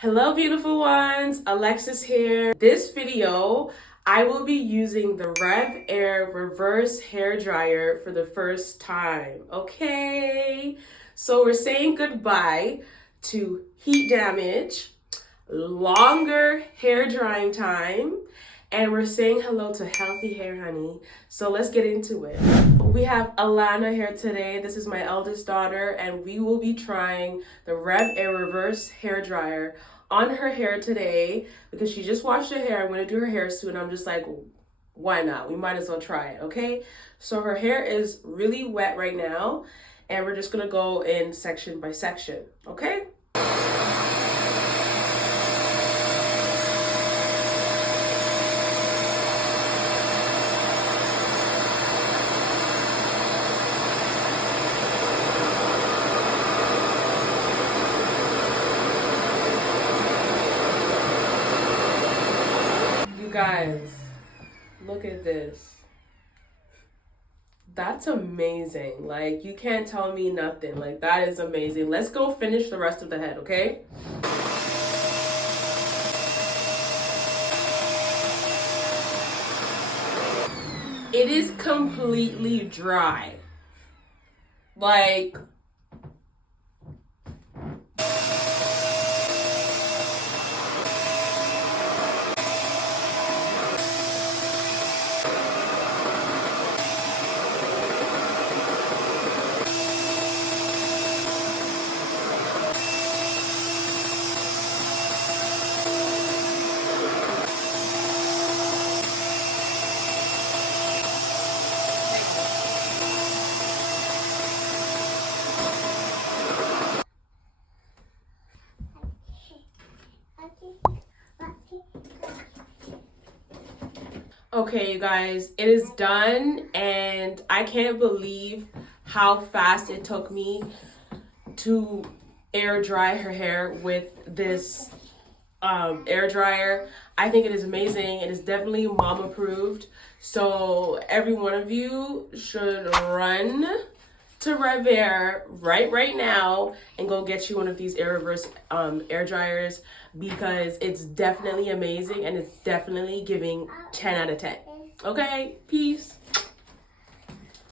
Hello beautiful ones, Alexis here. This video, I will be using the Revair reverse hair dryer for the first time, okay? So we're saying goodbye to heat damage, longer hair drying time, and we're saying hello to healthy hair, honey. So let's get into it. We have Alana here today. This is my eldest daughter, and we will be trying the Revair reverse hair dryer on her hair today because she just washed her hair. I'm gonna do her hair soon. I'm just like, why not? We might as well try it, okay? So her hair is really wet right now, and we're just gonna go in section by section, okay? Guys, look at this. That's amazing. Like, you can't tell me nothing. Like, that is amazing. Let's go finish the rest of the head, okay? It is completely dry. Like, okay, you guys, it is done, and I can't believe how fast it took me to air dry her hair with this air dryer. I think it is amazing. It is definitely mom approved. So every one of you should run to Revair right now and go get you one of these air reverse air dryers because it's definitely amazing and it's definitely giving 10 out of 10. Okay, peace.